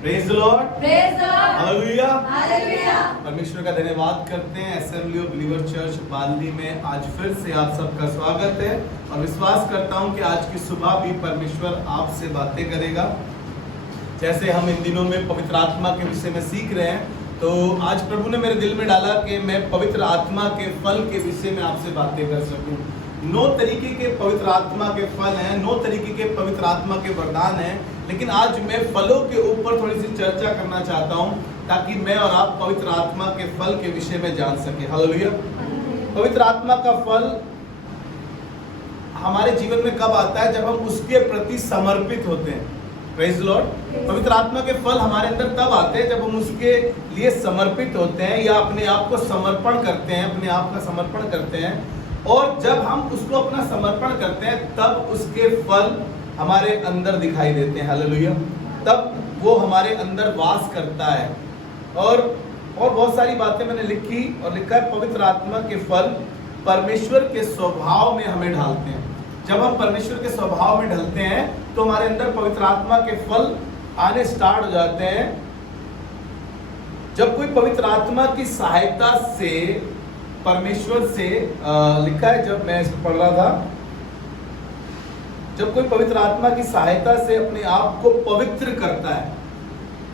Praise the Lord, praise the Lord, hallelujah. Hallelujah. परमेश्वर का धन्यवाद करते हैं। असेंबली ऑफ बिलीवर चर्च बालदी में आज फिर से आप सबका स्वागत है और विश्वास करता हूं कि आज की सुबह भी परमेश्वर आपसे बातें करेगा। जैसे हम इन दिनों में पवित्र आत्मा के विषय में सीख रहे हैं, तो आज प्रभु ने मेरे दिल में डाला कि मैं पवित्र आत्मा के फल के विषय में आपसे बातें कर सकूं। 9 तरीके के पवित्र आत्मा के फल हैं, 9 तरीके के पवित्र आत्मा के वरदान हैं, लेकिन आज मैं फलों के ऊपर थोड़ी सी चर्चा करना चाहता हूं ताकि मैं और आप पवित्र आत्मा के फल के विषय में जान सके। हालेलुया। पवित्र आत्मा का फल हमारे जीवन में कब आता है? जब हम उसके प्रति समर्पित होते हैं। Praise Lord. पवित्र आत्मा के फल हमारे अंदर तब आते हैं जब हम उसके लिए समर्पित होते हैं या अपने आप को समर्पण करते हैं, अपने आप का समर्पण करते हैं। और जब हम उसको अपना समर्पण करते हैं तब उसके फल हमारे अंदर दिखाई देते हैं। हालेलुया। तब वो हमारे अंदर वास करता है। और बहुत सारी बातें मैंने लिखी और लिखा है, पवित्र आत्मा के फल परमेश्वर के स्वभाव में हमें ढालते हैं। जब हम परमेश्वर के स्वभाव में ढलते हैं तो हमारे अंदर पवित्र आत्मा के फल आने स्टार्ट हो जाते हैं। जब कोई पवित्र आत्मा की सहायता से परमेश्वर से लिखा है, जब मैं इसको पढ़ रहा था, जब कोई पवित्र आत्मा की सहायता से अपने आप को पवित्र करता है,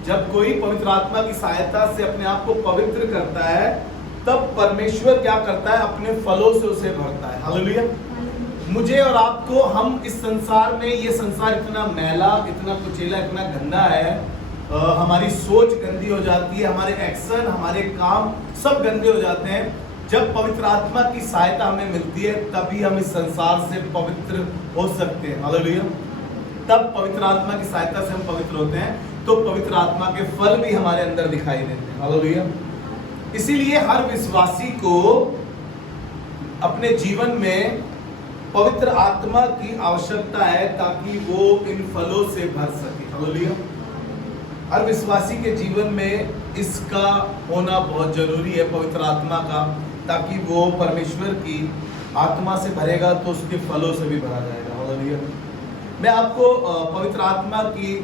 जब कोई पवित्र आत्मा की सहायता से अपने आप को पवित्र करता है, तब परमेश्वर क्या करता है? अपने फलों से उसे भरता है। हालेलुया। मुझे और आपको, हम इस संसार में, ये संसार इतना मैला, इतना कुचेला, इतना गंदा है, हमारी सोच गंदी हो जाती है, हमारे एक्शन, हमारे काम सब गंदे हो जाते हैं। जब पवित्र आत्मा की सहायता हमें मिलती है तभी हम इस संसार से पवित्र हो सकते हैं। हालेलुया। तब पवित्र आत्मा की सहायता से हम पवित्र होते हैं, तो पवित्र आत्मा के फल भी हमारे अंदर दिखाई देते हैं। हालेलुया। इसीलिए हर विश्वासी को अपने जीवन में पवित्र आत्मा की आवश्यकता है ताकि वो इन फलों से भर सके। हालेलुया। हर विश्वासी के जीवन में इसका होना बहुत जरूरी है, पवित्र आत्मा का, ताकि वो परमेश्वर की आत्मा से भरेगा तो उसके फलों से भी भरा जाएगा। हालेलुया। मैं आपको पवित्र आत्मा की,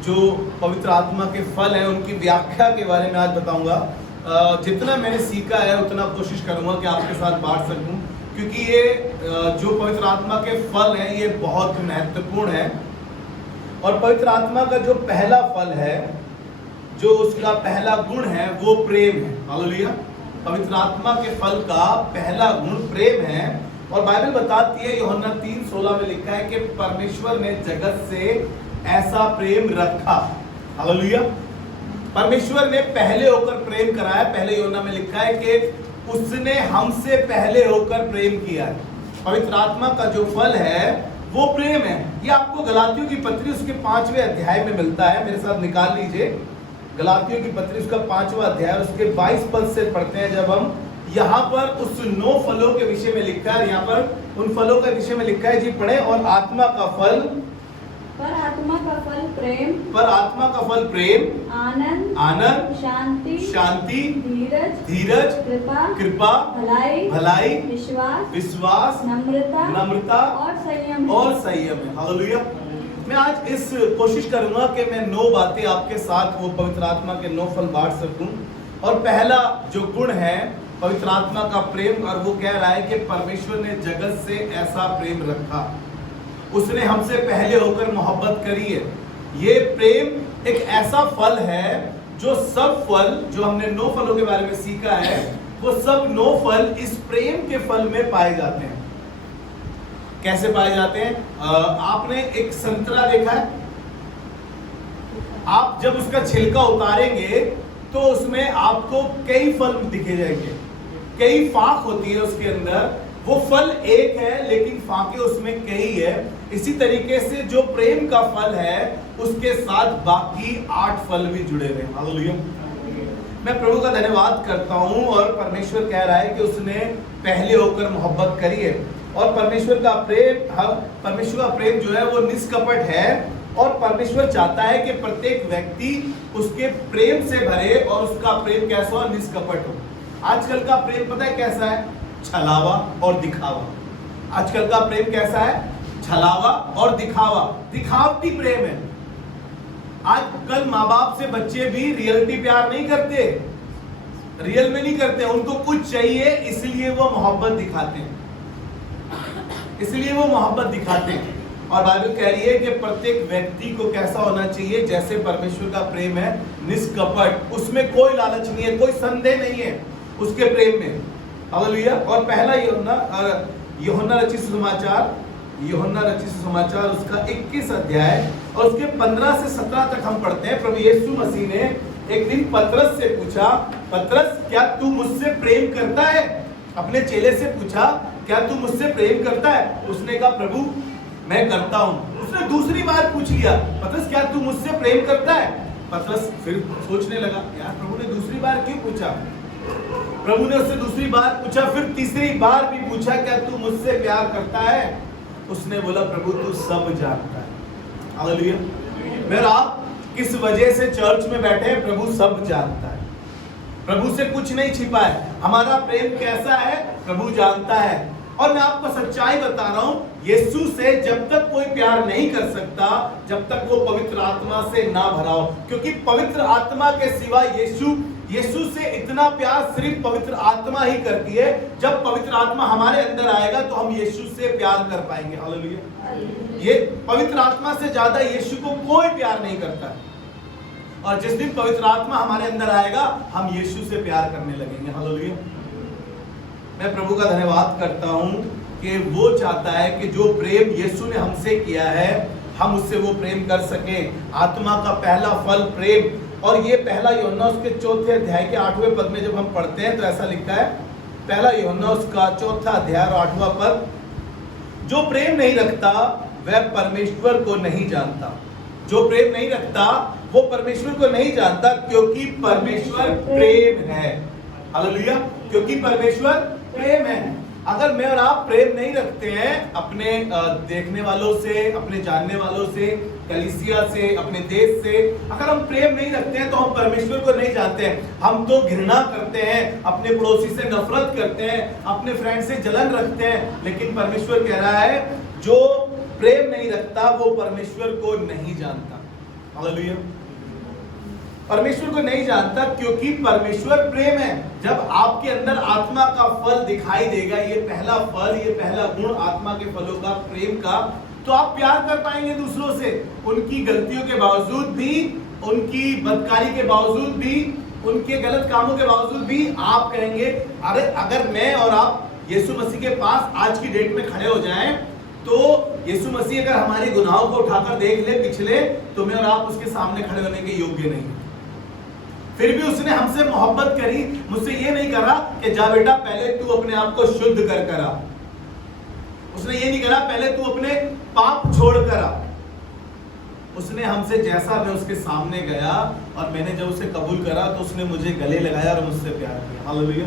जो पवित्र आत्मा के फल हैं, उनकी व्याख्या के बारे में आज बताऊंगा। जितना मैंने सीखा है उतना कोशिश करूंगा कि आपके साथ बांट सकूं, क्योंकि ये जो पवित्र आत्मा के फल हैं ये बहुत महत्वपूर्ण है। और पवित्र आत्मा का जो पहला फल है, जो उसका पहला गुण है, वो प्रेम है। हालेलुया। पवित्र आत्मा के फल का पहला गुण प्रेम है। और बाइबल बताती है, यूहन्ना 3:16 में लिखा है कि परमेश्वर ने जगत से ऐसा प्रेम रखा। हालेलुया। परमेश्वर ने पहले होकर प्रेम कराया। पहले यूहन्ना में लिखा है कि उसने हमसे पहले होकर प्रेम किया है। पवित्र आत्मा का जो फल है वो प्रेम है। ये आपको गलातियों की पत्री उसके 5वें अध्याय में मिलता है। मेरे साथ निकाल लीजिए, गलातियों की पत्री उसका 5वां अध्याय, उसके 22 पद से पढ़ते हैं। जब हम यहाँ पर उस 9 फलों के विषय में लिखा है, यहाँ पर उन फलों के विषय में लिखा है, जी पढ़े। और आत्मा का फल, पर आत्मा का फल प्रेम, पर आत्मा का फल प्रेम, आनंद, आनंद, शांति, शांति, धीरज, धीरज, कृपा, कृपा, भलाई, भलाई, विश्वास, विश्वास, नम्रता, नम्रता और संयम और संयम है। हालेलुया। मैं आज इस कोशिश करूंगा कि मैं 9 बातें आपके साथ वो पवित्र आत्मा के 9 फल बांट सकूं। और पहला जो गुण है पवित्र आत्मा का प्रेम, और वो कह रहा है कि परमेश्वर ने जगत से ऐसा प्रेम रखा, उसने हमसे पहले होकर मोहब्बत करी है। ये प्रेम एक ऐसा फल है जो सब फल, जो हमने 9 फलों के बारे में सीखा है, वो सब 9 फल इस प्रेम के फल में पाए जाते हैं। कैसे पाए जाते हैं? आपने एक संतरा देखा है? आप जब उसका छिलका उतारेंगे तो उसमें आपको कई फल दिखे जाएंगे, कई फाक होती है उसके अंदर। वो फल एक है लेकिन फाके उसमें कई है। इसी तरीके से जो प्रेम का फल है उसके साथ बाकी 8 फल भी जुड़े हुए हैं। हालेलुया। मैं प्रभु का धन्यवाद करता हूं। और परमेश्वर कह रहा है कि उसने पहले होकर मोहब्बत करी है। और परमेश्वर का प्रेम जो है वो निष्कपट है। और परमेश्वर चाहता है कि प्रत्येक व्यक्ति उसके प्रेम से भरे और उसका प्रेम कैसा हो? निष्कपट हो। आजकल का प्रेम पता है कैसा है? छलावा और दिखावा। आजकल का प्रेम कैसा है? छलावा और दिखावा, दिखावटी प्रेम है। आजकल माँ बाप से बच्चे भी रियलिटी प्यार नहीं करते, रियल में नहीं करते, उनको कुछ चाहिए इसलिए वो मोहब्बत दिखाते हैं, इसलिए वो मोहब्बत दिखाते हैं। और बाइबल कह रही है कि प्रत्येक व्यक्ति को कैसा होना चाहिए, जैसे परमेश्वर का प्रेम है, निष्कपट, उसमें कोई लालच नहीं है, कोई संदेह नहीं है उसके प्रेम में। हालेलुया। और पहला यूहन्ना रचित सुसमाचार उसका 21 अध्याय और उसके 15 से 17 तक हम पढ़ते हैं। प्रभु यीशु मसीह ने एक दिन पतरस से पूछा, पतरस क्या तू मुझसे प्रेम करता है? अपने चेले से पूछा, क्या तू मुझसे प्रेम करता है? उसने कहा, प्रभु मैं करता हूं। उसने दूसरी बार पूछ लिया, पतरस क्या तू मुझसे प्रेम करता है? पतरस फिर सोचने लगा, यार प्रभु ने दूसरी बार क्यों पूछा? प्रभु ने उससे दूसरी बार पूछा, फिर तीसरी बार भी पूछा, क्या तू मुझसे प्यार करता है? उसने बोला, प्रभु तू सब जानता है। हालेलुया। मेरा आप किस वजह से चर्च में बैठे हैं, प्रभु सब जानता है, प्रभु से कुछ नहीं छिपा है। हमारा प्रेम कैसा है प्रभु जानता है। और मैं आपको सच्चाई बता रहा हूं, यीशु से जब तक कोई प्यार नहीं कर सकता जब तक वो पवित्र आत्मा से ना भरा हो, क्योंकि पवित्र आत्मा के सिवा यीशु से इतना प्यार सिर्फ पवित्र आत्मा ही करती है। जब पवित्र आत्मा हमारे अंदर आएगा तो हम यीशु से प्यार कर पाएंगे। हालेलुया। ये पवित्र आत्मा से ज्यादा यीशु को कोई प्यार नहीं करता है। और जिस दिन पवित्र आत्मा हमारे अंदर आएगा हम यीशु से प्यार करने लगेंगे। हालेलुया। मैं प्रभु का धन्यवाद करता हूं कि वो चाहता है कि जो प्रेम यीशु ने हमसे किया है हम उससे वो प्रेम कर सकें। आत्मा का पहला फल प्रेम। और ये पहला यूहन्ना उसके 4 अध्याय के 8वें पद में जब हम पढ़ते हैं तो ऐसा लिखा है, पहला यूहन्ना उसका 4 अध्याय और 8वां पद, जो प्रेम नहीं रखता वह परमेश्वर को नहीं जानता। जो प्रेम नहीं रखता वो परमेश्वर को नहीं जानता, क्योंकि परमेश्वर प्रेम है। हालेलुया। क्योंकि परमेश्वर प्रेम है। अगर मैं और आप प्रेम नहीं रखते हैं अपने देखने वालों से, अपने जानने वालों से, कलीसिया से, अपने देश से, अगर हम प्रेम नहीं रखते हैं तो हम परमेश्वर को नहीं जानते हैं। हम तो घृणा करते हैं, अपने पड़ोसी से नफरत करते हैं, अपने फ्रेंड से जलन रखते हैं। लेकिन परमेश्वर कह रहा है जो प्रेम नहीं रखता वो परमेश्वर को नहीं जानता। हालेलुया। परमेश्वर को नहीं जानता क्योंकि परमेश्वर प्रेम है। जब आपके अंदर आत्मा का फल दिखाई देगा, ये पहला फल, ये पहला गुण आत्मा के फलों का, प्रेम का, तो आप प्यार कर पाएंगे दूसरों से। उनकी गलतियों के बावजूद भी, उनकी बदकारी के बावजूद भी, उनके गलत कामों के बावजूद भी आप कहेंगे, अरे अगर मैं और आप यीशु मसीह के पास आज की डेट में खड़े हो जाएं तो यीशु मसीह अगर हमारे गुनाहों को उठाकर देख ले पिछले, तो मैं और आप उसके सामने खड़े होने के योग्य नहीं। फिर भी उसने हमसे मोहब्बत करी, मुझसे ये नहीं करा कि जा बेटा पहले तू अपने आप को शुद्ध कर आ। उसने ये नहीं करा पहले तू अपने पाप छोड़ कर आ। उसने हमसे, जैसा मैं उसके सामने गया और मैंने जब उसे कबूल करा तो उसने मुझे गले लगाया और मुझसे प्यार किया। हालेलुया।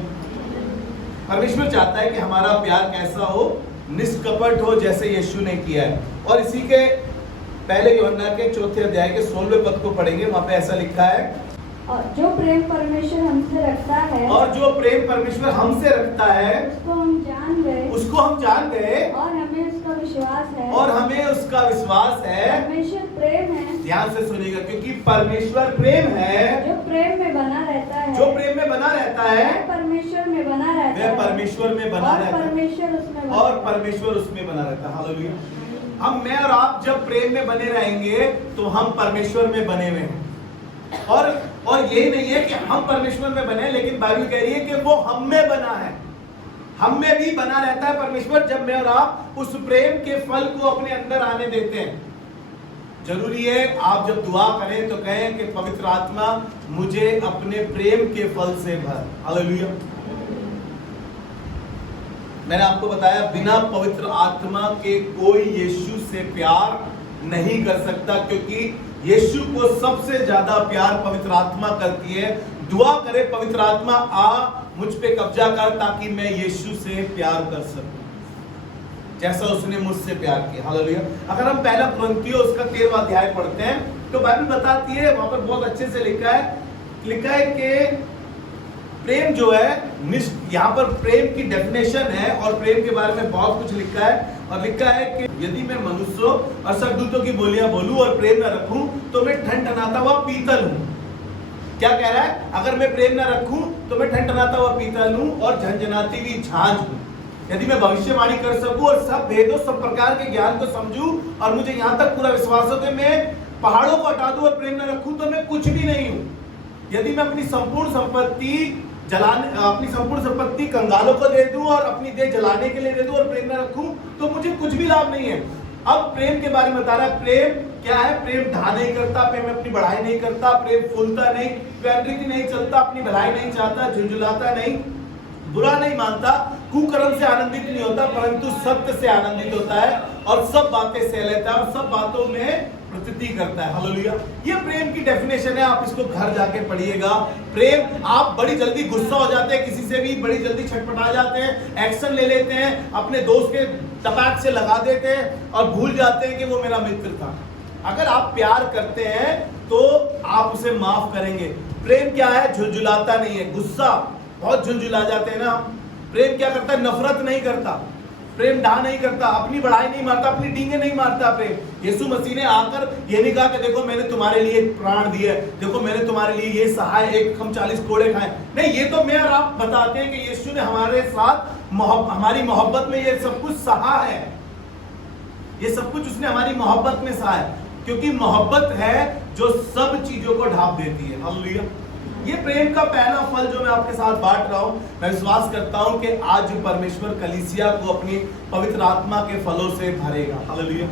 परमेश्वर चाहता है कि हमारा प्यार कैसा हो, निष्कपट हो, जैसे यीशु ने किया है। और इसी के पहले यूहन्ना के 4 अध्याय के 16वें पद को पढ़ेंगे, वहां पे ऐसा लिखा है, और जो प्रेम परमेश्वर हमसे रखता है, और जो प्रेम परमेश्वर हमसे रखता है उसको हम जान गए, उसको हम जान गए, और हमें उसका विश्वास है, और हमें उसका विश्वास है। परमेश्वर प्रेम है, ध्यान से सुनिएगा, क्योंकि परमेश्वर प्रेम है। जो प्रेम में बना रहता है, जो प्रेम में बना रहता है वह परमेश्वर में बना रहता है, वह परमेश्वर में बना रहता है, परमेश्वर उसमें बना और परमेश्वर उसमें बना रहता है। हालेलुया। हम, मैं और आप जब प्रेम में बने रहेंगे तो हम परमेश्वर में बने हुए हैं। और ये नहीं है कि हम परमेश्वर में बने, लेकिन बाइबल कह रही है कि वो हम में बना है, हम में भी बना रहता है परमेश्वर, जब मैं और आप उस प्रेम के फल को अपने अंदर आने देते हैं। जरूरी है आप जब दुआ करें तो कहें कि पवित्र आत्मा मुझे अपने प्रेम के फल से भर। हालेलुया। मैंने आपको बताया बिना पवित्र आत्मा के कोई यीशु से प्यार नहीं कर सकता, क्योंकि यीशु को सबसे ज्यादा प्यार पवित्र आत्मा करती है। दुआ करे, पवित्र आत्मा आ मुझ पे कब्जा कर ताकि मैं यीशु से प्यार कर सकूं जैसा उसने मुझसे प्यार किया। हालेलुया। अगर हम पहला कुरिन्थियों उसका 13वां अध्याय पढ़ते हैं तो बाइबल बताती है, वहां पर बहुत अच्छे से लिखा है कि प्रेम जो है, यहाँ पर प्रेम की डेफिनेशन है और प्रेम के बारे में बहुत कुछ लिखा है। और लिखा है कि यदि मैं मनुष्यों और स्वर्गदूतों की बोलियां बोलूं और प्रेम न रखूं तो मैं ठनठनाता हुआ पीतल हूं। क्या कह रहा है? अगर मैं प्रेम न रखूं तो मैं ठनठनाता हुआ पीतल हूं और झनझनाती हुई झांझ हूं। यदि मैं भविष्यवाणी कर सकूं और सब भेदों सब प्रकार के ज्ञान को समझूं और मुझे यहां तक पूरा विश्वास हो कि मैं पहाड़ों को हटा दूं और प्रेम न रखूं तो मैं कुछ भी नहीं हूं। यदि मैं अपनी संपूर्ण संपत्ति कंगालों को दे दूं और अपनी देह जलाने के लिए दे दूं और प्रेम न रखूं तो मुझे कुछ भी लाभ नहीं है। अब प्रेम के बारे में बता रहा है। प्रेम क्या है? प्रेम ढा नहीं करता, प्रेम अपनी बढ़ाई नहीं करता, प्रेम फूलता नहीं, पैंतृकी नहीं चलता, अपनी भलाई नहीं चाहता, झुंझुलाता नहीं, बुरा नहीं मानता, कुकर्म से आनंदित नहीं होता, परंतु सत्य से आनंदित होता है और सब बातें सह लेता है और सब बातों में प्रतीति करता है। हालेलुया। ये प्रेम की डेफिनेशन है, आप इसको घर जाके पढ़िएगा। प्रेम, आप बड़ी जल्दी गुस्सा हो जाते हैं किसी से भी, बड़ी जल्दी छटपटा जाते हैं, एक्शन ले लेते हैं, अपने दोस्त के टपाक से लगा देते हैं और भूल जाते हैं कि वो मेरा मित्र था। अगर आप प्यार करते हैं तो आप उसे माफ करेंगे। प्रेम क्या है? झुलझुलाता नहीं है। गुस्सा बहुत झुलझुला जाते हैं ना। प्रेम क्या करता है? नफरत नहीं करता, प्रेम ढा नहीं करता, अपनी बढ़ाई नहीं मारता, अपनी डींगे नहीं मारता। प्रेम, यीशु मसीह ने आकर ये नहीं कहा कि देखो मैंने तुम्हारे लिए प्राण दिए, देखो मैंने तुम्हारे लिए ये सहाय, एक हम 40 कोड़े खाए। नहीं, ये तो मैं और आप बताते हैं कि यीशु ने हमारे साथ हमारी मोहब्बत में ये सब कुछ सहा है। ये सब कुछ उसने हमारी मोहब्बत में सहा है, क्योंकि मोहब्बत है जो सब चीजों को ढांप देती है। हालेलुया। ये प्रेम का पहला फल जो मैं आपके साथ बांट रहा हूं, मैं विश्वास करता हूं कि आज परमेश्वर कलीसिया को अपनी पवित्र आत्मा के फलों से भरेगा। हालेलुया।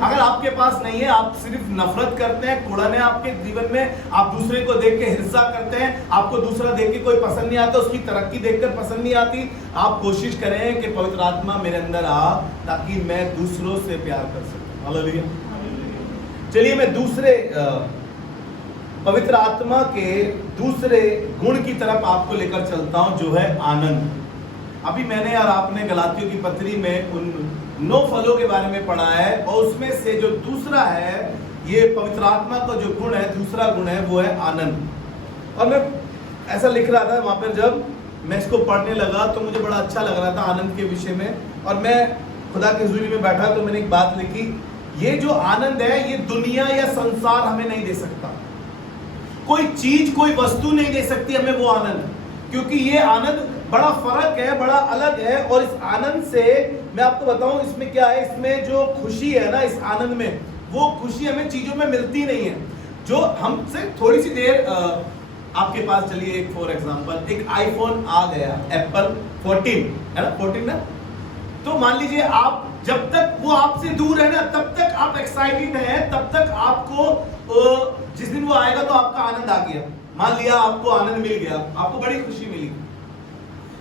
अगर आपके पास नहीं है, आप सिर्फ नफरत करते हैं, कुड़न है आपके जीवन में, आप दूसरे को देख के हिंसा करते हैं, आपको दूसरा देख के कोई पसंद नहीं आता, उसकी तरक्की देखकर पसंद नहीं आती, आप कोशिश करें कि पवित्र आत्मा मेरे अंदर आ ताकि मैं दूसरों से प्यार कर सकूं। हालेलुया। चलिए मैं दूसरे पवित्र आत्मा के दूसरे गुण की तरफ आपको लेकर चलता हूं, जो है आनंद। अभी मैंने और आपने गलातियों की पत्री में उन 9 फलों के बारे में पढ़ा है और उसमें से जो दूसरा है, ये पवित्र आत्मा का जो गुण है, दूसरा गुण है वो है आनंद। और मैं ऐसा लिख रहा था वहां पर, जब मैं इसको पढ़ने लगा तो मुझे बड़ा अच्छा लग रहा था आनंद के विषय में, और मैं खुदा की हुजूरी में बैठा तो मैंने एक बात लिखी, ये जो आनंद है ये दुनिया या संसार हमें नहीं दे सकता, कोई चीज कोई वस्तु नहीं दे सकती हमें वो आनंद, क्योंकि ये आनंद बड़ा फर्क है, बड़ा अलग है। और इस आनंद से मैं आपको बताऊं इसमें क्या है, इसमें जो खुशी है ना, इस आनंद में, वो खुशी हमें चीजों में मिलती नहीं है। जो हमसे थोड़ी सी देर आपके पास, चलिए एक फॉर एग्जांपल, एक आईफोन आ गया, एप्पल 14 है ना, 14 ना, तो मान लीजिए आप जब तक वो आपसे दूर है ना, तब तक आप एक्साइटेड हैं, तब तक आपको जिस दिन वो आएगा तो आपका आनंद आ गया, मान लिया आपको आनंद मिल गया, आपको बड़ी खुशी मिली।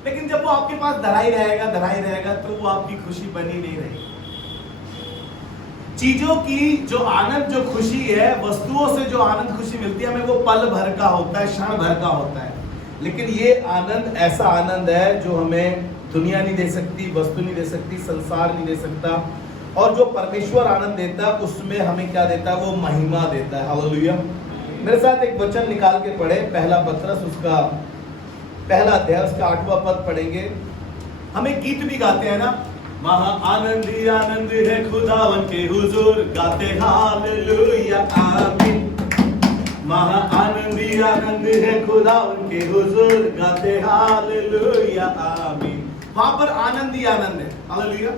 लेकिन जब वो आपके पास धराई रहेगा तो वो आपकी खुशी बनी नहीं रही। चीजों की जो आनंद, जो खुशी है, वस्तुओं से जो आनंद खुशी मिलती है हमें, वो पल भर का होता है, क्षण भर का होता है। लेकिन ये आनंद ऐसा आनंद है जो हमें दुनिया नहीं दे सकती, वस्तु नहीं दे सकती, संसार नहीं दे सकता। और जो परमेश्वर आनंद देता है उसमें हमें क्या देता है? वो महिमा देता है। हालेलुया। मेरे साथ एक वचन निकाल के पढ़े, पहला पत्रस उसका पहला अध्याय उसका 8वां पद पढ़ेंगे। हम एक गीत भी गाते हैं ना, महा आनंद ही आनंद है खुदावन के हुजूर, गाते हालेलुया आमीन। महा आनंद ही आनंद है खुदावन के हुजूर, गाते हालेलुया आमीन। वहां पर आनंद ही आनंद है। हालेलुया।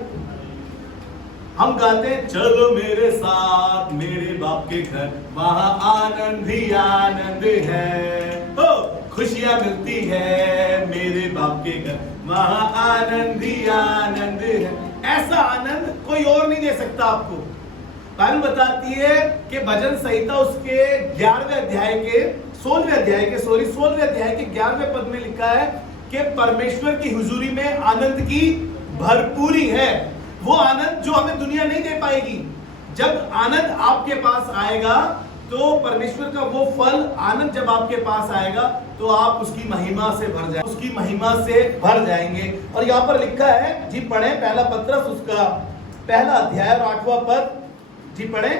हम गाते हैं, चलो मेरे साथ मेरे बाप के घर, वहां आनंद ही आनंद है, हो खुशियां मिलती है मेरे बाप के घर, वहां आनंद ही आनंद है। ऐसा आनंद कोई और नहीं दे सकता आपको। बाइबल बताती है कि भजन संहिता उसके 11वें अध्याय के 16वें अध्याय के 11वें पद में लिखा है कि परमेश्वर की हुजूरी में आनंद की भरपूरी है। वो आनंद जो हमें दुनिया नहीं दे पाएगी। जब आनंद आपके पास आएगा तो परमेश्वर का वो फल, आनंद जब आपके पास आएगा तो आप उसकी महिमा से भर जाएंगे, उसकी महिमा से भर जाएंगे। और यहाँ पर लिखा है, जी पढ़े, पहला पत्रस उसका पहला अध्याय और 8वां पद, जी पढ़े।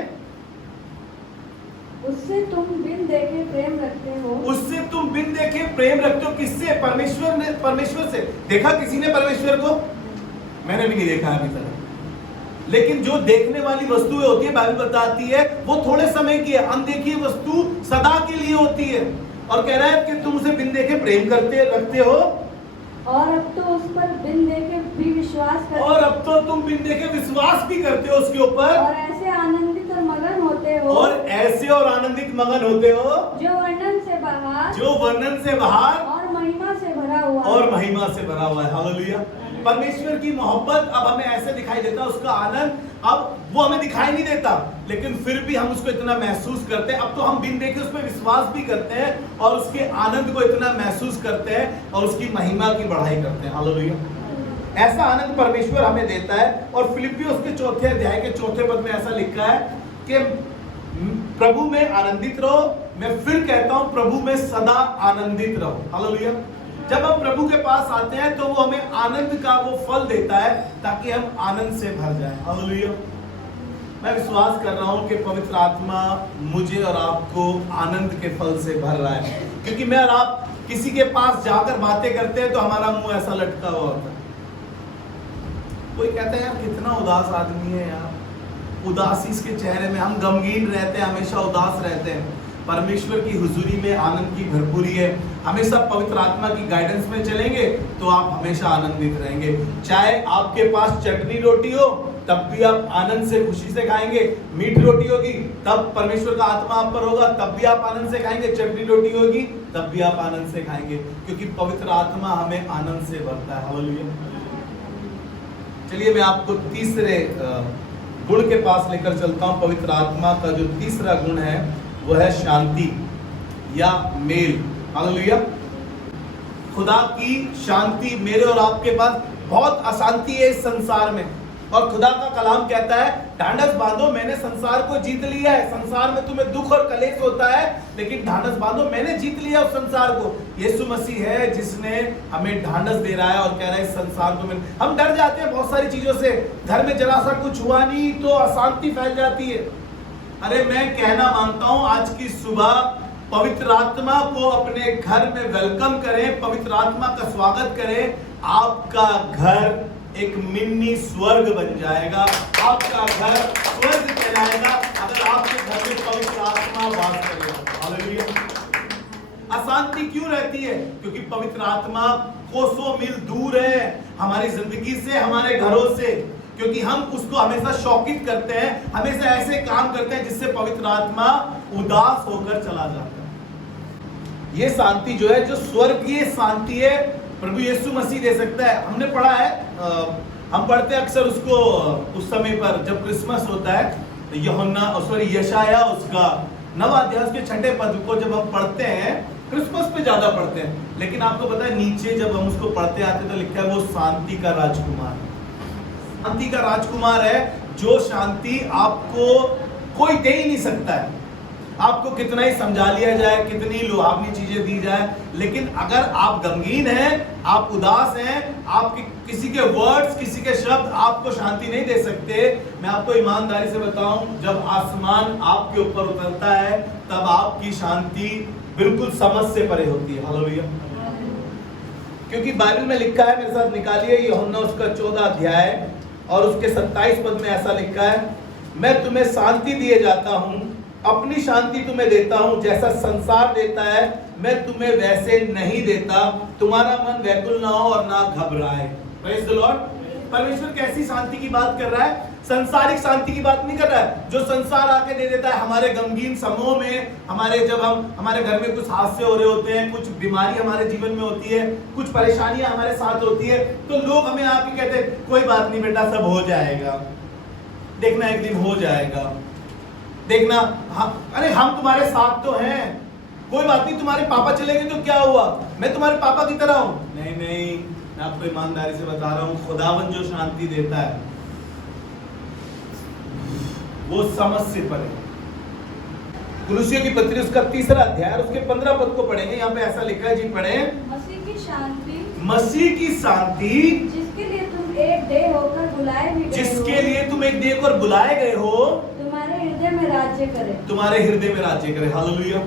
उससे तुम बिन देखे प्रेम रखते हो। उससे तुम बिन देखे प्रेम रखते हो। किससे? परमेश्वर ने। परमेश्वर से। देखा किसी ने परमेश्वर को? मैंने भी नहीं देखा अभी तक। लेकिन जो देखने वाली वस्तुएं होती है, बाइबल बताती है वो थोड़े समय की है, अनदेखी वस्तु सदा के लिए होती है। और कह रहा है कि तुम उसे बिन देखे प्रेम करते रखते हो, और अब तो उस पर बिन देखे भी विश्वास करते और अब तो तुम बिन देखे विश्वास भी करते हो उसके ऊपर, और ऐसे आनंदित और मगन होते हो, और ऐसे और आनंदित मगन होते हो जो वर्णन से बाहर और महिमा से भरा हुआ और महिमा से भरा हुआ है। हालेलुया। परमेश्वर की मोहब्बत अब हमें ऐसे दिखाई देता है, उसका आनंद अब वो हमें दिखाई नहीं देता, लेकिन फिर भी हम उसको इतना महसूस करते हैं। अब तो हम बिन देखे उस पर विश्वास भी करते हैं और उसके आनंद को इतना महसूस करते हैं और उसकी महिमा की बढ़ाई करते हैं। हालेलुया। ऐसा आनंद परमेश्वर हमें देता है। और फिलिप्पियों के 4 अध्याय के 4 पद में ऐसा लिखा है कि प्रभु में आनंदित रहो। मैं फिर कहता हूं, प्रभु में सदा आनंदित रहो। हालेलुया। जब हम प्रभु के पास आते हैं तो वो हमें आनंद का वो फल देता है ताकि हम आनंद से भर जाएं। हालेलुया। मैं विश्वास कर रहा हूं कि पवित्र आत्मा मुझे और आपको आनंद के फल से भर रहा है, क्योंकि मैं और आप किसी के पास जाकर बातें करते हैं तो हमारा मुंह ऐसा लटका हुआ होता है। कोई कहता है यार कितना उदास आदमी है यार, उदासी इसके चेहरे में, हम गमगीन रहते हैं, हमेशा उदास रहते हैं। परमेश्वर की हुजूरी में आनंद की भरपूरी है। हमेशा पवित्र आत्मा की गाइडेंस में चलेंगे तो आप हमेशा आनंदित रहेंगे। चाहे आपके पास चटनी रोटी हो तब भी आप आनंद से खुशी से खाएंगे, मीठी रोटी होगी तब परमेश्वर का आत्मा आप पर होगा तब भी आप आनंद से खाएंगे, चटनी रोटी होगी तब भी आप आनंद से खाएंगे, क्योंकि पवित्र आत्मा हमें आनंद से भरता है। हालेलुया। चलिए मैं आपको तीसरे गुण के पास लेकर चलता हूं। पवित्र आत्मा का जो तीसरा गुण है वो है शांति या मेल। हालेलुया। खुदा की शांति मेरे और आपके पास बहुत अशांति है इस संसार में, और खुदा का कलाम कहता है ढांढस बांधो, मैंने संसार को जीत लिया है। संसार में तुम्हें दुख और कलेश होता है, लेकिन ढांढस बांधो, मैंने जीत लिया उस संसार को। यीशु मसीह है जिसने हमें ढांढस दे रहा है और कह रहा है इस संसार को हम डर जाते हैं बहुत सारी चीजों से। घर में जरा सा कुछ हुआ नहीं तो अशांति फैल जाती है। अरे मैं कहना मानता हूं आज की सुबह पवित्र आत्मा को अपने घर में वेलकम करें, पवित्र आत्मा का स्वागत करें। आपका घर एक मिनी स्वर्ग बन जाएगा, आपका घर स्वर्ग कहलाएगा अगर आपके घर में पवित्र आत्मा वास करेगा। हालेलुया। अशांति क्यों रहती है? क्योंकि पवित्र आत्मा कोसों मील दूर है हमारी जिंदगी से, हमारे घरों से, क्योंकि हम उसको हमेशा शौकित करते हैं, हमेशा ऐसे काम करते हैं जिससे पवित्र आत्मा उदास होकर चला जाता है। ये शांति जो है, जो स्वर्गीय शांति है, प्रभु यीशु मसीह दे सकता है। हमने पढ़ा है, हम पढ़ते हैं अक्सर उसको उस समय पर जब क्रिसमस होता है, यूहन्ना यशाया उसका 9 अध्याय के 6 पद को जब हम पढ़ते हैं, क्रिसमस पे ज्यादा पढ़ते हैं, लेकिन आपको पता है नीचे जब हम उसको पढ़ते आते तो लिखा है वो शांति का राजकुमार है। शांति का राजकुमार है, जो शांति आपको कोई दे ही नहीं सकता है। आपको कितना ही समझा लिया जाए, कितनी लुभावनी चीजें दी जाए, लेकिन अगर आप गमगीन हैं, आप उदास हैं, आपके किसी के वर्ड्स, किसी के शब्द आपको शांति नहीं दे सकते। मैं आपको ईमानदारी से बताऊं, जब आसमान आपके ऊपर उतरता है तब आपकी शांति बिल्कुल समझ से परे होती है। हालेलुया। क्योंकि बाइबल में लिखा है, मेरे साथ निकालिए यूहन्ना उसका 14 अध्याय और उसके 27 पद में ऐसा लिखा है, मैं तुम्हें शांति दिए जाता हूं, अपनी शांति तुम्हें देता हूं, जैसा संसार देता है मैं तुम्हें वैसे नहीं देता। तुम्हारा मन व्याकुल ना हो और ना घबराए। Praise the Lord. परमेश्वर कैसी शांति की बात कर रहा है? संसारिक शांति की बात नहीं कर रहा है, जो संसार आके दे देता है हमारे गमगीन समूह में। जब हमारे घर में कुछ हादसे हो रहे होते हैं, कुछ बीमारी हमारे जीवन में होती है, कुछ परेशानियां हमारे साथ होती है, तो लोग हमें आके कहते हैं कोई बात नहीं बेटा, सब हो जाएगा, देखना एक दिन हो जाएगा, देखना अरे हम तुम्हारे साथ तो हैं, कोई बात नहीं, तुम्हारे पापा चले गए तो क्या हुआ, मैं तुम्हारे पापा की तरह हूं। नहीं नहीं, मैं आपको ईमानदारी से बता रहा हूं, खुदावन जो शांति देता है वो समझ से परे। कुलुसियों की पत्री उसका 3 अध्याय उसके 15 पद को पढ़ेंगे। यहाँ पे ऐसा लिखा है, जी पढ़े। मसीह की शांति, मसीह की शांति, जिसके लिए तुम एक देह होकर बुलाए भी गए हो, जिसके लिए तुम एक देह होकर बुलाए गए हो, तुम्हारे हृदय में राज्य करे, तुम्हारे हृदय में राज्य करे। हालेलुया।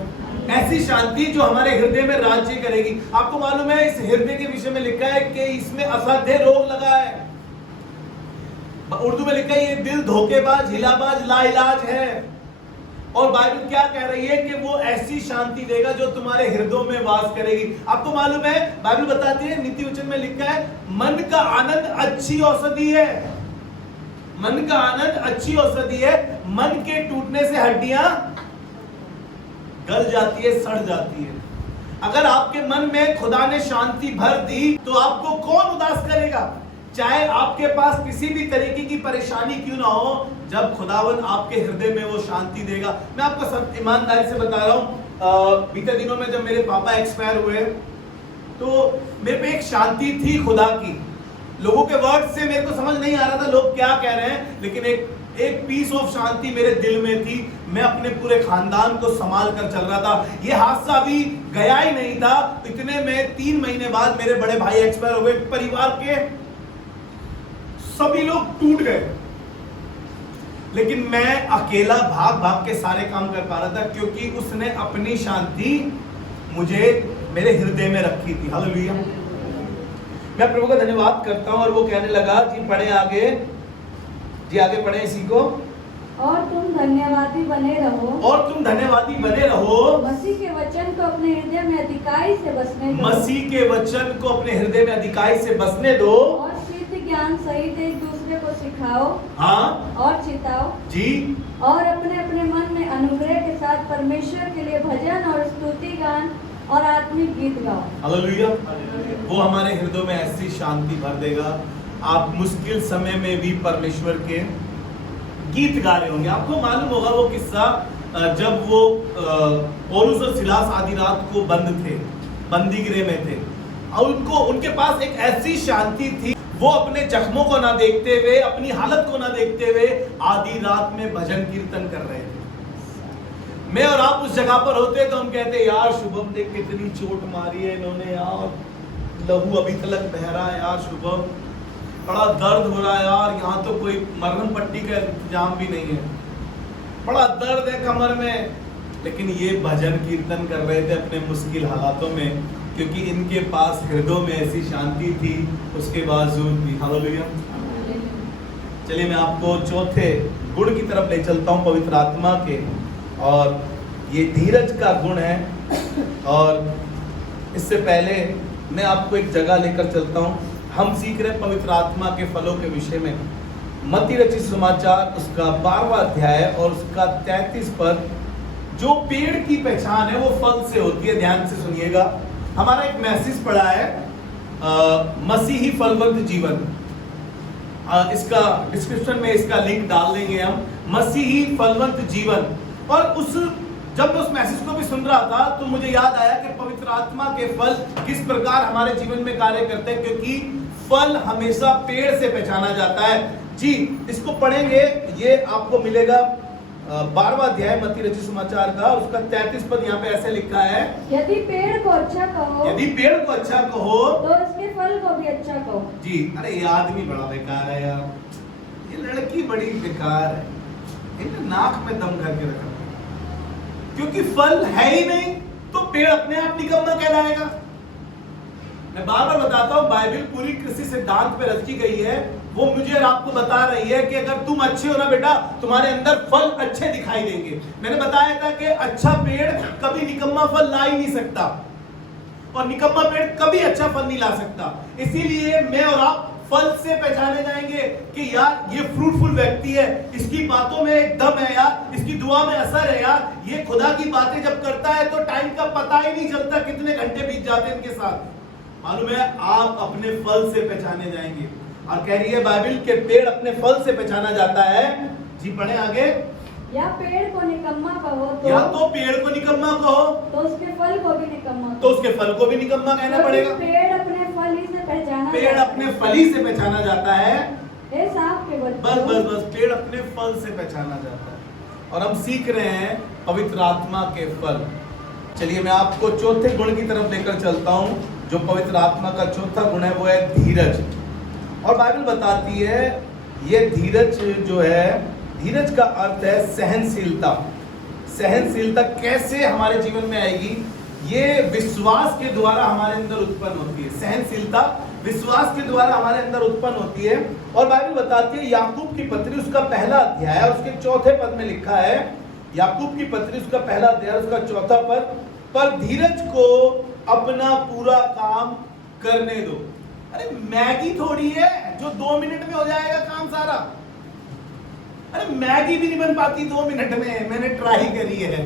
ऐसी शांति जो हमारे हृदय में राज्य करेगी। आपको मालूम है इस हृदय के विषय में लिखा है कि इसमें असाध्य रोग लगा है। उर्दू में लिखा है ये दिल धोखेबाज, हिलाबाज, लाइलाज है। और बाइबल क्या कह रही है कि वो ऐसी शांति देगा जो तुम्हारे हृदयों में वास करेगी। आपको मालूम है बाइबल बताती है, नीति वचन में लिखा है मन का आनंद अच्छी औषधि है। मन का आनंद अच्छी औषधि है। मन के टूटने से हड्डियां गल जाती है, सड़ जाती है। अगर आपके मन में खुदा ने शांति भर दी तो आपको कौन उदास करेगा? चाहे आपके पास किसी भी तरीके की परेशानी क्यों ना हो, जब खुदावन आपके हृदय में वो शांति देगा। मैं आपको सब ईमानदारी से बता रहा हूं, बीते दिनों में जब मेरे पापा एक्सपायर हुए तो मेरे पे एक शांति थी खुदा की। लोगों के वर्ड से मेरे को समझ नहीं आ रहा था लोग क्या कह रहे हैं, लेकिन एक पीस ऑफ शांति मेरे दिल में थी। मैं अपने पूरे खानदान को संभाल कर चल रहा था। ये हादसा अभी गया ही नहीं था, इतने में 3 महीने बाद मेरे बड़े भाई एक्सपायर हुए। परिवार के सभी लोग टूट गए, लेकिन मैं अकेला भाग भाग के सारे काम कर पा रहा था, क्योंकि उसने अपनी शांति मुझे मेरे हृदय में रखी थी। हालेलुया। मैं प्रभु का धन्यवाद करता हूं। और वो कहने लगा, जी पढ़े आगे, जी आगे पढ़े इसी को। और तुम धन्यवादी बने रहो, और तुम धन्यवादी बने रहो, मसीह के वचन को अपने हृदय में अधिकाई से बसने दो, मसीह के वचन को अपने हृदय में अधिकाई से बसने दो, और सिद्ध ज्ञान सहित एक दूसरे को सिखाओ, हाँ और चिताओ जी, और अपने अपने मन में अनुग्रह के साथ परमेश्वर के लिए भजन और स्तुति गान और आत्मिक गीत गाओ। हालेलुया। वो हमारे हृदय में ऐसी शांति भर देगा, आप मुश्किल समय में भी परमेश्वर के गीत गा रहे होंगे। आपको मालूम होगा वो किस्सा, जब वो पौलुस और सिलास आधी रात को बंद थे, बंदी गृह में थे, और उनके पास एक ऐसी शांति थी, वो अपने जख्मों को ना देखते हुए, अपनी हालत को ना देखते हुए आधी रात में भजन कीर्तन कर रहे थे। मैं और आप उस जगह पर होते तो हम कहते यार शुभम देख कितनी चोट मारी है इन्होंने यार, लहू अभी तक बह रहा है यार, शुभम बड़ा दर्द हो रहा है यार, यहाँ तो कोई मरहम पट्टी का इंतजाम भी नहीं है, बड़ा दर्द है कमर में। लेकिन ये भजन कीर्तन कर रहे थे अपने मुश्किल हालातों में, क्योंकि इनके पास हृदय में ऐसी शांति थी उसके बावजूद भी। हालेलुया। चलिए मैं आपको चौथे गुण की तरफ ले चलता हूँ पवित्र आत्मा के, और ये धीरज का गुण है। और इससे पहले मैं आपको एक जगह लेकर चलता हूँ। हम सीख रहे हैं पवित्र आत्मा के फलों के विषय में। मत्ती रचित सुसमाचार उसका 12वां अध्याय और उसका 33 पद, जो पेड़ की पहचान है वो फल से होती है। ध्यान से सुनिएगा, हमारा एक मैसेज पड़ा है मसीही फलवंत जीवन। इसका डिस्क्रिप्शन में इसका लिंक डाल देंगे हम, मसीही फलवंत जीवन। और जब मैं उस मैसेज को भी सुन रहा था तो मुझे याद आया कि पवित्र आत्मा के फल किस प्रकार हमारे जीवन में कार्य करते हैं, क्योंकि फल हमेशा पेड़ से पहचाना जाता है। जी इसको पढ़ेंगे, ये आपको मिलेगा 12वां अध्याय मत्ती रचित सुसमाचार का, उसका 33 पद यहाँ पे ऐसे लिखा है, यदि पेड़ को अच्छा कहो, यदि पेड़ को अच्छा कहो तो इसके फल को भी अच्छा कहो। जी अरे ये आदमी बड़ा बेकार है यार, ये लड़की बड़ी बेकार है, इन्हें नाक में दम करके रखा, क्योंकि फल है ही नहीं तो पेड़ अपने आप निकम्मा कहलाएगा। मैं बार बार बताता हूं, बाइबल पूरी कृषि सिद्धांत पे रची गई है। वो मुझे और आपको बता रही है कि अगर तुम अच्छे हो ना बेटा, तुम्हारे अंदर फल अच्छे दिखाई देंगे। मैंने बताया था कि अच्छा पेड़ कभी निकम्मा फल ला ही नहीं सकता, और निकम्मा पेड़ कभी अच्छा फल नहीं ला सकता। इसीलिए मैं और आप फल से पहचाने जाएंगे कि यार ये फ्रूटफुल व्यक्ति है, इसकी बातों में एक दम है यार, इसकी दुआ में असर है यार, ये खुदा की बातें जब करता है तो टाइम का पता ही नहीं चलता, कितने घंटे बीत जाते हैं इनके साथ। मालूम है, आप अपने फल से पहचाने जाएंगे। और कह रही है बाइबल के पेड़ अपने फल से पहचाना जाता है। जी पढ़े आगे, या पेड़ को निकम्मा कहो तो, या तो पेड़ को निकम्मा कहो तो उसके फल को भी निकम्मा, तो उसके फल को भी निकम्मा कहना पड़ेगा। पेड़ अपने फल ही से पहचाना, पेड़ अपने फल ही से पहचाना जाता है। हे सांप के बच्चों, बस बस बस, पेड़ अपने फल से पहचाना जाता है। और हम सीख रहे हैं पवित्र आत्मा के फल। चलिए मैं आपको चौथे गुण की तरफ लेकर चलता हूं। जो पवित्र आत्मा का चौथा गुण है वो है धीरज। और बाइबल बताती है ये धीरज जो है, धीरज का अर्थ है सहनशीलता। सहनशीलता कैसे हमारे जीवन में आएगी? ये विश्वास के द्वारा हमारे अंदर उत्पन्न होती है। सहनशीलता विश्वास के द्वारा हमारे अंदर उत्पन्न होती है। और बाइबल बताती है याकूब की पत्री उसका पहला अध्याय और उसके चौथे पद में लिखा है, याकूब की पत्री उसका पहला अध्याय उसका चौथा पद, पर धीरज को अपना पूरा काम करने दो। अरे मैगी थोड़ी है जो 2 मिनट में हो जाएगा काम सारा। अरे मैगी भी नहीं बन पाती 2 मिनट में, मैंने ट्राई करी है।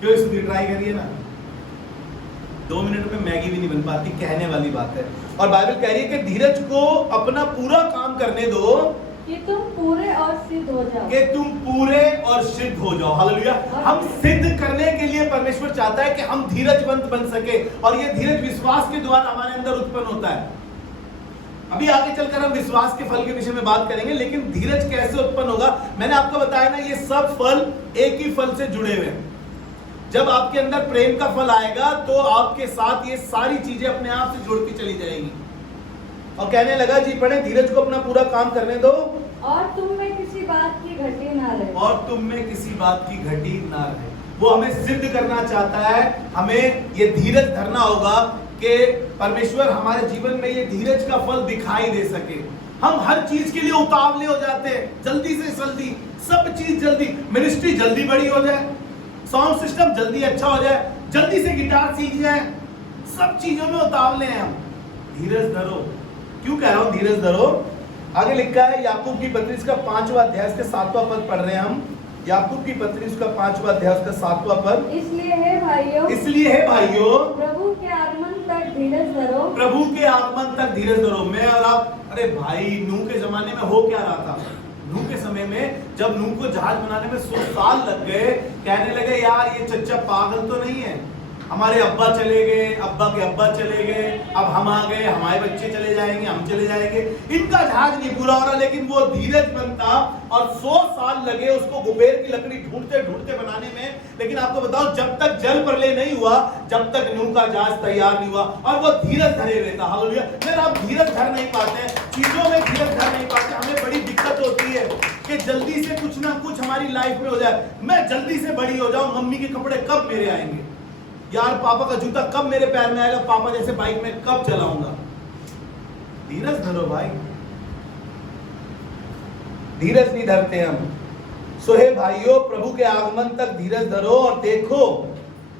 क्यों इसकी ट्राई करी है ना, 2 मिनट में मैगी भी नहीं बन पाती, कहने वाली बात है। और बाइबल कह रही है कि धीरज को अपना पूरा काम करने दो कि तुम पूरे और सिद्ध हो जाओ, कि तुम पूरे और सिद्ध हो जाओ। हालेलुया। हम सिद्ध करने के लिए परमेश्वर चाहता है कि हम धीरजवंत बन सके, और ये धीरज विश्वास के द्वारा हमारे अंदर उत्पन्न होता है। अभी आगे चलकर हम विश्वास के फल के विषय में बात करेंगे, लेकिन धीरज कैसे उत्पन्न होगा, मैंने आपको बताया ना, ये सब फल एक ही फल से जुड़े हुए हैं। जब आपके अंदर प्रेम का फल आएगा तो आपके साथ ये सारी चीजें अपने आप से जुड़ती चली जाएंगी। और कहने लगा, जी पढ़े, धीरज को अपना पूरा काम करने दो और तुम में किसी बात की घटी ना रहे, और तुम में किसी बात की घटी ना रहे। वो हमें सिद्ध करना चाहता है, हमें ये धीरज धरना होगा कि परमेश्वर हमारे जीवन में ये धीरज का फल दिखाई दे सके। हम हर चीज के लिए उतावले हो जाते हैं, जल्दी से जल्दी, सब चीज जल्दी, मिनिस्ट्री जल्दी बड़ी हो जाए, साउंड सिस्टम जल्दी अच्छा हो जाए, जल्दी से गिटार सीख जाए, सब चीजों में उतावले हैं हम। धीरज धरो। क्यों कह रहा हूं धीरज धरो? आगे लिखा है याकूब की पत्री उसका 5वां अध्याय उसका 7वां पद पढ़ रहे हैं हम। याकूब की पत्री उसका 5वां अध्याय उसका 7वां पद, इसलिए हे भाइयों, प्रभु के आगमन तक धीरज धरो, प्रभु के आगमन तक धीरज धरो। मैं और आप, अरे भाई, नूह के जमाने में हो क्या रहा था? नूह के समय में जब नूह को जहाज बनाने में 100 साल लग गए, कहने लगे यार ये चच्चा पागल तो नहीं है, हमारे अब्बा चले गए, अब्बा के अब्बा चले गए, अब हम आ गए, हमारे बच्चे चले जाएंगे, हम चले जाएंगे, इनका जहाज नहीं पूरा हो रहा। लेकिन वो धीरज बनता और 100 साल लगे उसको गुबेर की लकड़ी ढूंढते ढूंढते बनाने में। लेकिन आपको बताओ, जब तक जल प्रलय नहीं हुआ, जब तक नूह का जहाज तैयार नहीं हुआ, और वो धीरज धरे हुए था। हालेलुया। अगर आप धीरज धर नहीं पाते, चीजों में धीरज धर नहीं पाते, हमें बड़ी दिक्कत होती है कि जल्दी से कुछ ना कुछ हमारी लाइफ में हो जाए। मैं जल्दी से बड़ी हो जाऊं, मम्मी के कपड़े कब मेरे आएंगे, यार पापा का जूता कब मेरे पैर में आएगा, पापा जैसे बाइक में कब चलाऊंगा। धीरज धरो भाई, धीरज नहीं धरते हम। सो हे भाइयों, प्रभु के आगमन तक धीरज धरो और देखो,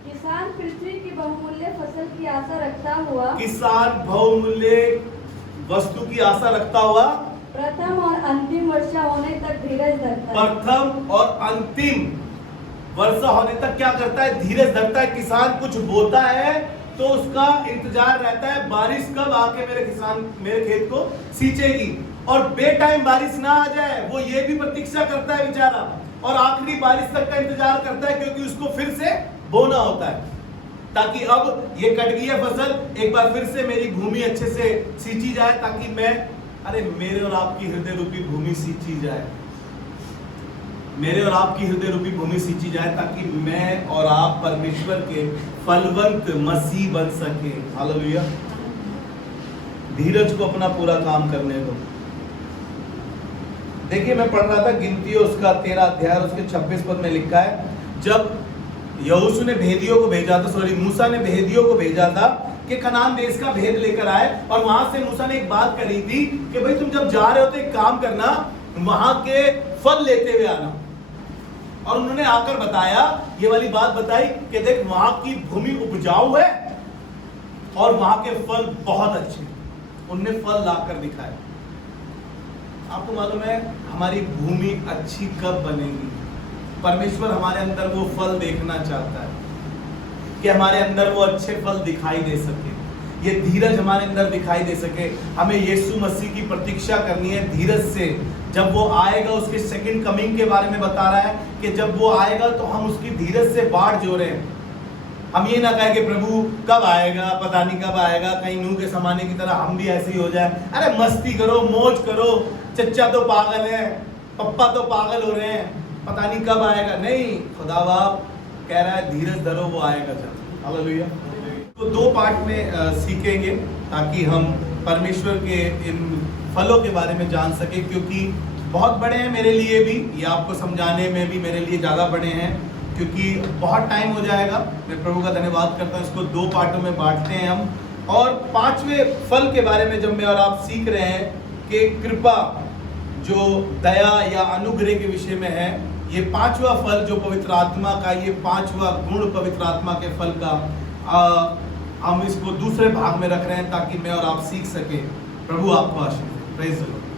किसान पृथ्वी की बहुमूल्य फसल की आशा रखता हुआ, किसान बहुमूल्य वस्तु की आशा रखता हुआ प्रथम और अंतिम वर्षा होने तक धीरज धरता है। प्रथम और अंतिम वर्षा होने तक क्या करता है? धीरज धरता है। किसान कुछ बोता है तो उसका इंतजार रहता है, बारिश कब आके मेरे खेत को सींचेगी, और बेटाइम बारिश ना आ जाए, वो ये भी प्रतीक्षा करता है बेचारा, और आखिरी बारिश तक का इंतजार करता है, क्योंकि उसको फिर से बोना होता है, ताकि अब ये कट गई है फसल, एक बार फिर से मेरी भूमि अच्छे से सींची जाए, ताकि मैं, अरे मेरे और आपकी हृदय रूपी भूमि सींची जाए, मेरे और आपकी हृदय रूपी भूमि सींची जाए, ताकि मैं और आप परमेश्वर के फलवंत मसीह बन सके। हालेलुया। धीरज को अपना पूरा काम करने दो। देखिए, मैं पढ़ रहा था गिनतियों उसका 13 अध्याय उसके 26 पद में लिखा है, जब यहोशू ने भेदियों को भेजा था, मूसा ने भेदियों को भेजा था कि कनान देश का भेद लेकर आए, और वहां से मूसा ने एक बात करी थी कि भाई तुम जब जा रहे हो तो एक काम करना, वहां के फल लेते हुए आना। और उन्होंने आकर बताया, ये वाली बात बताई कि देख वहां की भूमि उपजाऊ है और वहां के फल बहुत अच्छे। उनने फल लाकर दिखाए। आपको मालूम है हमारी भूमि अच्छी कब बनेगी? परमेश्वर हमारे अंदर वो फल देखना चाहता है कि हमारे अंदर वो अच्छे फल दिखाई दे सके, ये धीरज हमारे अंदर दिखाई दे सके। हमें यीशु मसीह की प्रतीक्षा करनी है धीरज से। जब वो आएगा, उसके सेकंड कमिंग के बारे में बता रहा है कि जब वो आएगा तो हम उसकी धीरज से बाट जोड़ें। हम ये ना कहें कि प्रभु कब आएगा, पता नहीं कब आएगा, कहीं नूह के ज़माने की तरह हम भी ऐसे ही हो जाए। अरे मस्ती करो, मौज करो, चच्चा तो पागल है, पप्पा तो पागल हो रहे हैं, पता नहीं कब आएगा। नहीं, खुदा बाप कह रहा है धीरज धरो, वो आएगा जब। हालेलुया। तो 2 पार्ट में सीखेंगे ताकि हम परमेश्वर के इन फलों के बारे में जान सके, क्योंकि बहुत बड़े हैं मेरे लिए भी, ये आपको समझाने में भी मेरे लिए ज़्यादा बड़े हैं, क्योंकि बहुत टाइम हो जाएगा। मैं प्रभु का धन्यवाद करता हूँ। इसको 2 पार्टों में बांटते हैं हम, और पांचवें फल के बारे में जब मैं और आप सीख रहे हैं कि कृपा जो दया या अनुग्रह के विषय में है, ये पांचवा फल जो पवित्र आत्मा का, ये पांचवा गुण पवित्र आत्मा के फल का हम इसको दूसरे भाग में रख रहे हैं ताकि मैं और आप सीख सके। प्रभु आपको आशीष दे। Praise the Lord.